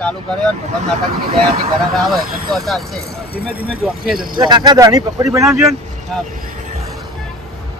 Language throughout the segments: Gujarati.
ચાલુ કર્યો ને ભગવાન માતાજીની દયાથી ઘરાક આવે ધંધો ચાલશે. ધીમે ધીમે જોખશે ધંધો. કાકા દાણી પકોડી બનાવજો ને. હા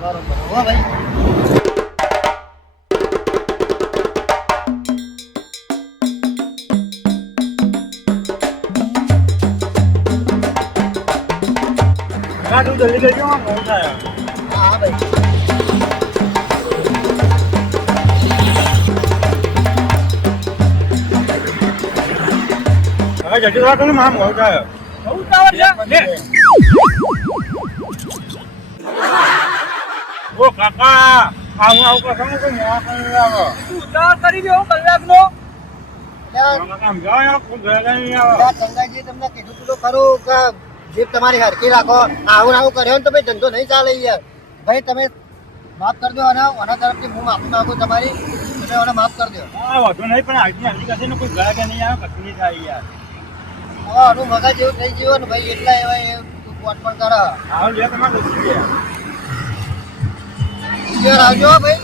બરોબર હો ભાઈ. કાકા તું જલ્દી કરજો મોડું થાય. હા હા ભાઈ. કાકા જલ્દી રાખો ને મારા મોડું થાય. બહુ ઉતાવળ છે લે. ઓ કાકા આવું કરશો ને તો મોડા કરી આવો. તું ઉતાવળ કરી દો કલાકનો. કાકા સમજાવો યાર કોઈ ઘરે નહીં આવે. ચંગાજી તમને કીધું તું તો ખરું કે જીભ તમારી હરકી રાખો. આવું આવું કર્યો ને તો ભાઈ ધંધો નહીં ચાલે યાર. ભાઈ તમે માફ કરી દો અને આના તરફથી હું માફી માંગુ તમારી. તમે મને માફ કરી દો. હા વાંધો નહીં પણ આજની હલ્દી કરશે ને કોઈ ઘરે નહીં આવે કશું નહીં થાય યાર. હવે આનું મગજ એવું થઈ ગયું ને ભાઈ એટલા એવા એ પોટ પણ કરે. આવો લે તમારે દોસ્તી યાર. યાર આવજો હો ભાઈ.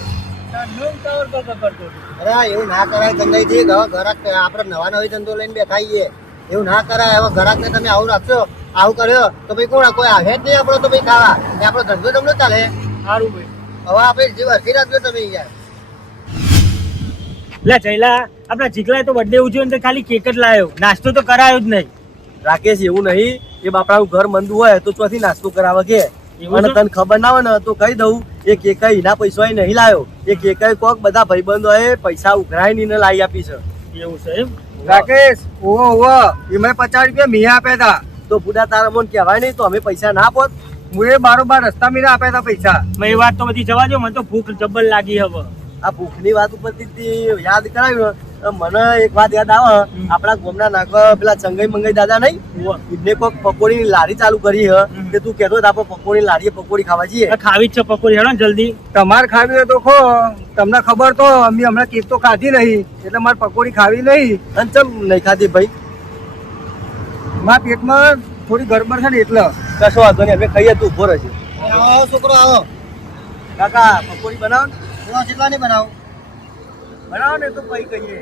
ધંધો ઉતાવળ કરતો કરતો. અરે એવું ના કરાય ચંગાઈજી. ઘરાક આપણે નવા નવી ધંધો લઈને બેઠા છીએ. એવું ના કરાય. હવે ઘરાકને તમે આવું રાખશો આવું કર્યો તો ભાઈ કોણ કોઈ આવે જ નહીં આપણો તો ભાઈ ખાવા. આપણો ધંધો તમને ચાલે. સારું ભાઈ. હવે આપણે જીવ હરખી રાખજો તમે યાર. લે ચૈલા આપણા ચીકલાએ તો બર્થડે ઉજવ્યો ને તો ખાલી કેક જ લાવ્યો, નાસ્તો તો કરાયો જ નહીં. રાકેશ એવું નહીં એ બાપડાનું ઘર મંદુ હોય તો ચોથી નાસ્તો કરાવે કે અને તને ખબર ના હોય ને તો કહી દઉં એ કેકાઈ એના પૈસા નહીં લાવ્યો. એ કેકાઈ કોક બધા ભાઈબંધો એ પૈસા ઉઘરાઈને લાવી આપી છે. એવું છે એમ? રાકેશ ઓહો એમાં 50 રૂપિયા મેં આપ્યા હતા. તો બુડા તારા મને કહેવાય નહીં તો અમે પૈસા ના આપોત. હું એ બારોબાર રસ્તા મીરા આપ્યા હતા પૈસા. મેં એ વાત તો બધી જવા દો, મને તો ભૂખ જબર લાગી હવે. આ ભૂખની વાત ઉપરથી યાદ કરાવ્યું ને મને એક વાત યાદ આવે. આપણા ગામના નાખો પેલા ચંગાઈ મંગાઈ દાદા નહીં એમને કોઈક પકોડીની લારી ચાલુ કરી હે કે તું કહેતો આપણે પકોડી લારીએ પકોડી ખાવા જઈએ. ખાવી જ છે પકોડી, હેડો ને જલ્દી. તમારે ખાવી હોય તો ખો. તમને ખબર તો અમે હમણાં કેક તો ખાધી નહીં એટલે મારે પકોડી ખાવી નહીં. અને ચમ નહીં ખાધી ભાઈ? મારા પેટમાં થોડી ગડબડ છે ને એટલે. કશો વાંધો નહીં અમે ખાઈએ તું ઉભો રહેશે. આવો છોકરો આવો. કાકા પકોડી બનાવો ને. એવા જેટલા નહીં બનાવું. બનાવો ને તો પછી કહીએ.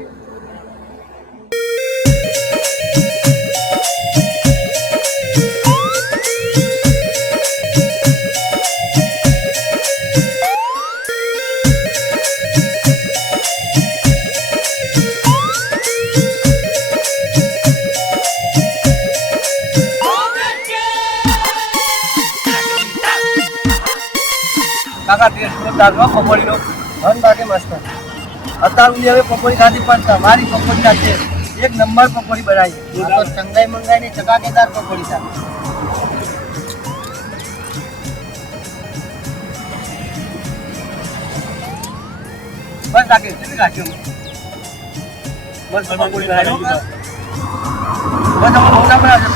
કાકા ટેસ્ટ તો દાદવા પકોડીનો ધન બાકી મસ્ત. અત્યાર સુધી હવે પકોડી ખાધી પણ તમારી પકોડી નાખીએ એક નંબર પકોડી બનાવીએ. આ તો ચંગાઈ મંગાઈની ચકાકેદાર પકોડી છે. બસ રાખીએ કેટલી રાખ્યો બસ પકોડી બનાવી બસ અમે મોટા બનાવજો.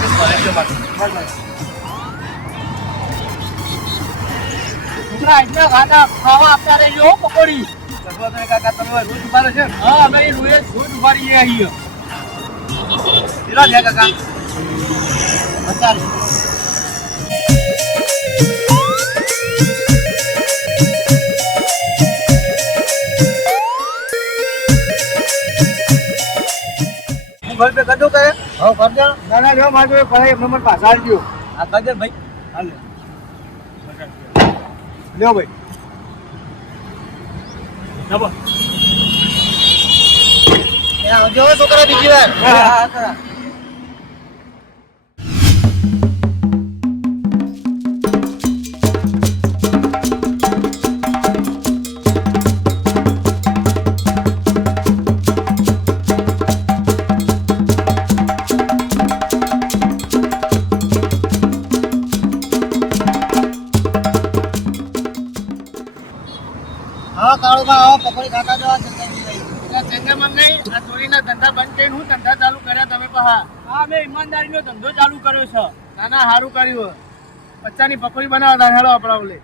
ખાવા આપતા રહેજો પકોડી. કાકા તમે રોજ ઉભા રહેશે ને? હા અમે રોજ ઉભા રહીએ અહીંયા. કેટલા થયા કાકા? 50. ગૂગલ પે કરજો કે? હવે કરજો. ના ના જો મારે ફરાય એમને મને પાછા આવજો. આ કરજો ભાઈ. હાલે લ્યો ભાઈ. આવજો હો છોકરા બીજી વાર. હા કરા. હા કાળુબા આવો પકોડી ખાતા જો ચંગાઈજી ભાઈ. ચંગામાં નહીં, આ ચોરીના ધંધા બંધ કરીને હું ધંધા ચાલુ કર્યા તમે પહા. હા મેં ઈમાનદારીનો ધંધો ચાલુ કર્યો છે. નાના સારું કર્યું. 50 ની પકોડી બનાવતા હેડો આપણા ઓલે.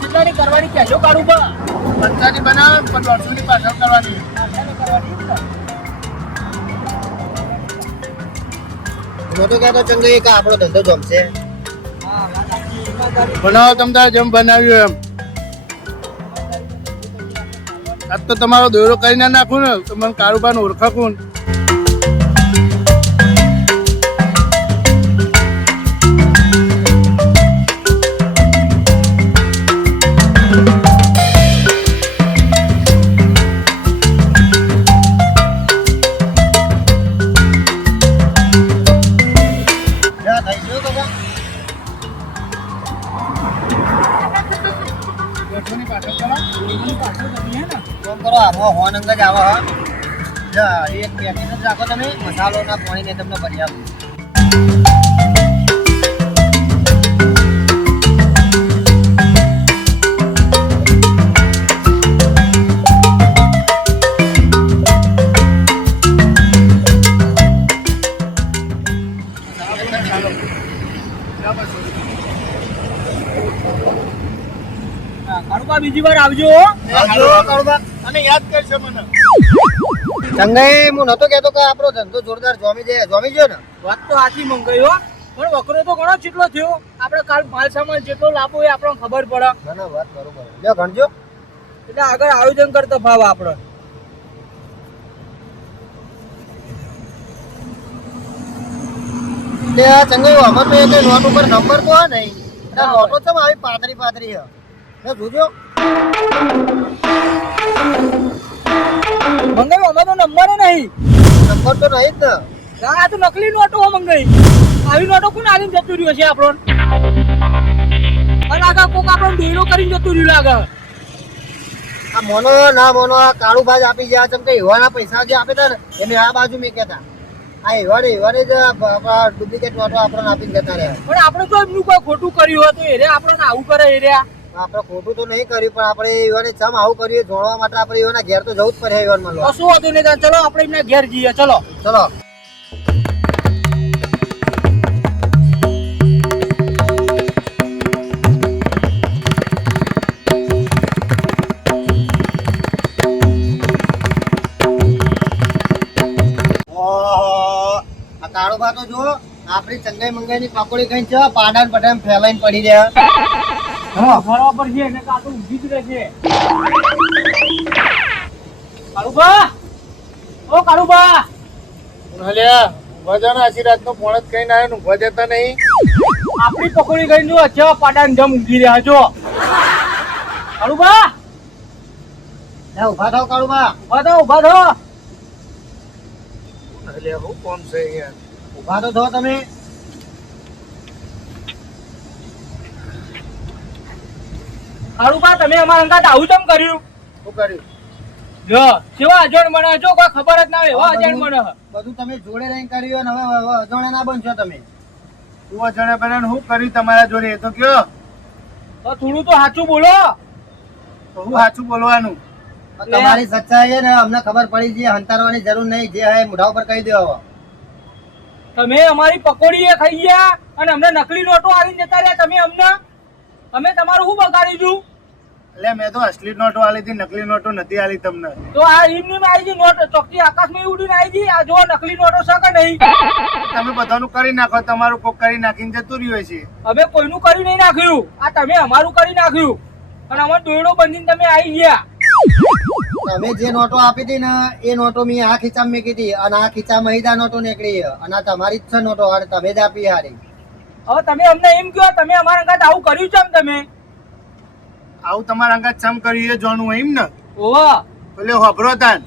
કેટલાની કરવાની કહેજો કાળુબા. 50 ની બનાવ પણ 150 ની પાછળ કરવાની. નહોતો કહેતો ચંગઈ કે આપણો ધંધો જમશે. બનાવો તમ તારે જેમ બનાવ્યું એમ. આજ તો તમારો દોરો કરી ના નાખું ને તો મને કારુબાને ઓળખાકું. જા, થઈ ગયું કાકા? ફોન કરો, આવો હોન અંગ જ આવો. હા જા, એક પેકેટ જ રાખો તમે, મસાલો ના પાણી ને તમને ભરી આપું. કારુબા બીજી વાર આવજો. આવજો, કાળુબા. અને યાદ કરશે મને. ચંગઈ, હું નતો કહેતો કે આપણો ધંધો જોરદાર જોમી ગયો ને. વાત તો સાચી મંગાઈ હો, પણ વકરો તો ઘણો ચેટલો થયો. આપણે કાલ માલ સામાન જેટલો લાવવો એ આપણને ખબર પડે. ના ના, વાત બરોબર. લ્યો ગણજો. એટલે આગળ આયોજન કરતા ભાવ આપણે. તે આ ચંગઈ અમાર તો એક નોટ ઉપર નંબર તો હે નહીં. આ નોટો ચમ આવી પાતળી હે. મે જોજો. મંગાઈ અમે તો નંબર નહીં. નંબર તો નહીં જ ને. આ તો નકલી નોટો હો મંગાઈ. આવી નોટો કોણ આવીને જતું રહ્યું છે આપણને? અને આગળ કોક આપણને ડેરો કરીને જતું રહ્યું લાગે. આ મોનો ના મોનો આ કાળુ ભાજ આપી ગયા ચમ કે એવાના પૈસા જે આપે તા ને એમે આ બાજુ મેં કહેતા. આ એવાને જ ડુપ્લિકેટ નોટો આપણને આપીને જતા રહ્યા. પણ આપણે તો એમનું કોઈ ખોટું કર્યું હતું એરે આપણને આવું કરે એરે. આપણે ખોટું તો નહીં કર્યું પણ આપણે એવાને ચમ આવું કર્યું જોડવા માટે આપણે એવાના ઘેર તો જવું જ પડે એવાન મળવા. કશું હતું નહીં. ચલો આપણે એમના ઘેર જઈએ. ચલો ચલો. આ કાળુબા તો જો આપણી ચંગાઈ મંગાઈ ની પકોડી કઈ છે પાડાન પટાન ફેલાઈને પડી રહ્યા. બરાબર છે એને કાતો ઊભી જ રહેશે. કાળુબા, ઓ કાળુબા, અલ્યા ઉભા જાઓ ને, આછી રાતનો ફોન જ કઈ ના ઉભા જતા નહીં. આપણી પકોડી ગઈ જો અચ્છા પાડાન જમ ઊભી રહ્યા છો. કાળુબા, જા ઊભા થાવ કાળુબા. ઉભા થો. અલ્યા હું કોમ છે યાર. ઊભા તો થો તમે. કાળુબા, તમે અમારા અંગાત આવું કેમ કર્યું? શું કર્યું? જો કેવા અજણ મને જો કોઈ ખબર જ ના હોય એવા અજણ મને. બધું તમે જોડે રહીને કર્યું અને હવે અજાણ્યા ના બનશો તમે. તું અજાણ્યા બને શું કર્યું તમારા જોડે એ તો કયો. તો થોડું તો સાચું બોલો. તો હું સાચું બોલવાનું. તમારી સચ્ચાઈ છે ને અમને ખબર પડી છે. હંતારવાની જરૂર નહીં. જે હે મોઢા ઉપર કહી દો. તમે અમારી પકોડી એ ખાઈ ગયા અને અમને નકલી નોટો આવીને જતા રહ્યા. તમે અમને અમે તમારું શું બગાડી દીધું? એટલે મેં તો અસલી નોટો આલી હતી, નકલી નોટો નથી આલી તમને. તો આ એમની આવી ગઈ નોટ ચોકથી આકાશમાં ઉડીને આવી ગઈ. આ જો નકલી નોટો છે કે નહીં? તમે બધાનું કરી નાખો, તમારું કોક કરી નાખીને જતું રહ્યું છે. અમે કોઈનું કરી નહીં નાખ્યું. આ તમે અમારું કરી નાખ્યું અને અમારો દોયડો બંધીને તમે આવી ગયા. તમે જે નોટો આપી હતી ને એ નોટો મેં આ ખીચામાં મેકી હતી અને આ ખીચામાં હીધા નોટો નીકળી અને આ તમારી જ છે નોટો. હારે તમે જ આપી હારી. હવે તમે અમને એમ કહો તમે અમારા અંગાત આવું કર્યું છે તમે? આવું તમારા અંગાત ચમ કર્યું એ જાણવું એમ ને? ઓવા તો લે હોભરો તાન.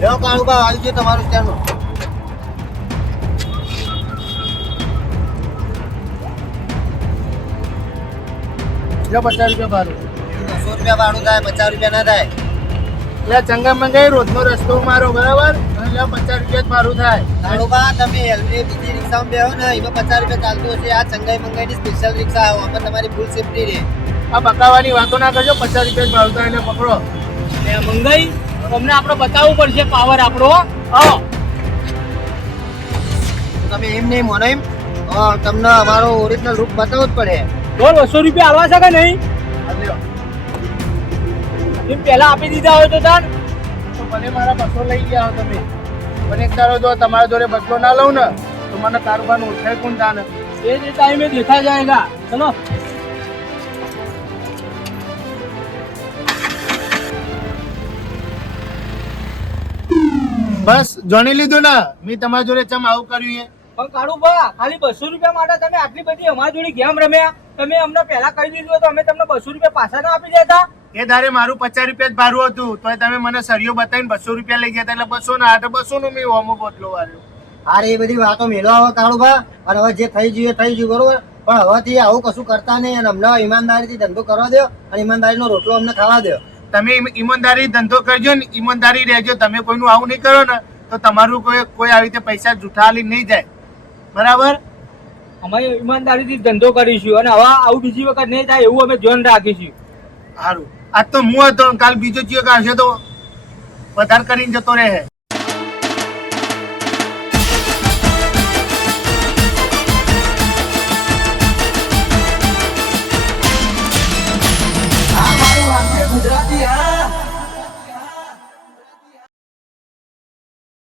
લ્યો કાળુબા, આવી ગયો તમારું ત્યાંનું. લે 50 રૂપિયા ભાડું. 200 રૂપિયા ભાડું થાય, 50 રૂપિયા ના થાય. એટલે ચંગા મંગાઈ રોજનો રસ્તો મારો બરાબર, અને લે 50 રૂપિયા જ મારું થાય. કાળુબા, તમે એ બીજી રિક્ષામાં બેહો ને એમાં 50 રૂપિયા ચાલતું હશે. આ ચંગાઈ મંગાઈની સ્પેશિયલ રિક્ષા આવો અમે તમારી ફૂલ સેફટી રહે. આ બકાવાની વાતો ના કરજો. 50 રૂપિયા જ ભાડું થાય એટલે પકડો. મંગાઈ તમને આપણે બતાવવું પડશે પાવર આપણો. આવો તમે એમ નહીં મોનો એમ તમને અમારો ઓરિજિનલ રૂપ બતાવવું જ પડે. બોલ 200 રૂપિયા આલવા છે કે નહીં? આ લ્યો. એમ પહેલા આપી દીધા હોય તો તાર ભલે મારા 200 લઈ ગયા હો તમે, પણ એક દાડો જો તમારા જોડે બદલો ના લઉં ને તો મને કારોબારનું ઓળખાય કોણ જાણે. ये जो टाइम में देखा जाएगा. चलो. બસ જાણી લીધું ને મેં તમારા જોડે ચમ આવું કર્યું એ. પણ કાળુભા ખાલી 200 રૂપિયા માટે તમે આટલી બધી અમારી જોડે ગેમ રમ્યા. તમે અમને પહેલા કહી દીધું હોય તો અમે તમને 200 રૂપિયા પાછા ના આપી દેતા. એ દારે મારું 50 રૂપિયા જ ભાડું હતું તોય તમે મને સરિયો બતાવીને 200 રૂપિયા લઈ ગયા હતા, એટલે 200 ના હાથે 200 નું મેં હોમો બદલો વાળ્યો. અરે એ બધી વાતો મેળો હવે કાળુભા, અને હવે જે થઈ ગયું એ થઈ ગયું બરોબર, પણ હવેથી આવું કશું કરતા નહીં અને અમને ઈમાનદારીથી ધંધો કરવા દો અને ઈમાનદારીનો રોટલો અમને ખાવા દો. તમે ઈમાનદારી ધંધો કરજો ને, ઈમાનદારી રહેજો. તમે કોઈનું આવું નહીં કરો ને તો તમારું કોઈ આવી રીતે પૈસા જૂઠા આલી નહીં જાય, બરાબર? અમે ઈમાનદારીથી ધંધો કરીશું અને હવે આવું બીજી વખત નહીં થાય એવું અમે ધ્યાન રાખીશું. સારું, આજ તો હું હતો, કાલ બીજો ચિયો આવશે તો વધારે કરીને જતો રહે.